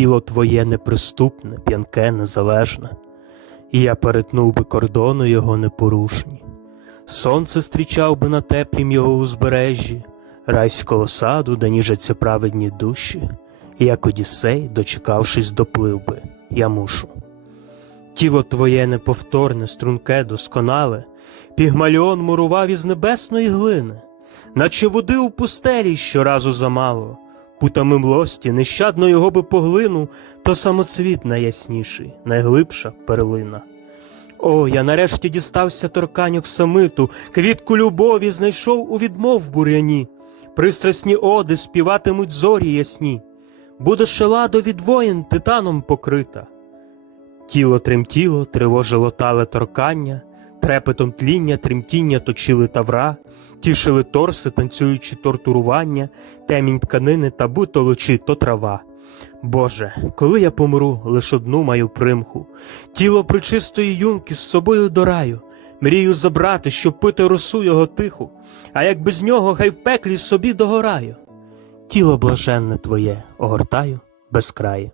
тіло твоє неприступне, п'янке, незалежне, і я перетнув би кордони його непорушні. Сонце стрічав би на теплім його узбережжі, райського саду, де ніжаться праведні душі, і як Одіссей, дочекавшись, доплив би, я мушу. Тіло твоє неповторне, струнке, досконале, пігмальон мурував із небесної глини, наче води у пустелі щоразу замало, путами млості нещадно його би поглину, то самоцвіт найясніший, найглибша перлина. О, я нарешті дістався торкань оксамиту, квітку любові знайшов у відмов бур'яні, пристрасні оди співатимуть зорі ясні, буде шеладо від воїн титаном покрита. Тіло тремтіло, тривожило тале торкання, трепетом тління, тремтіння точили тавра, тішили торси, танцюючи тортурування, темінь тканини та будь-то лучі, то трава. Боже, коли я помру, лиш одну маю примху, тіло причистої юнки з собою до раю, мрію забрати, щоб пити росу його тиху, а як без нього, хай в пеклі собі догораю. Тіло блаженне твоє огортаю без краю.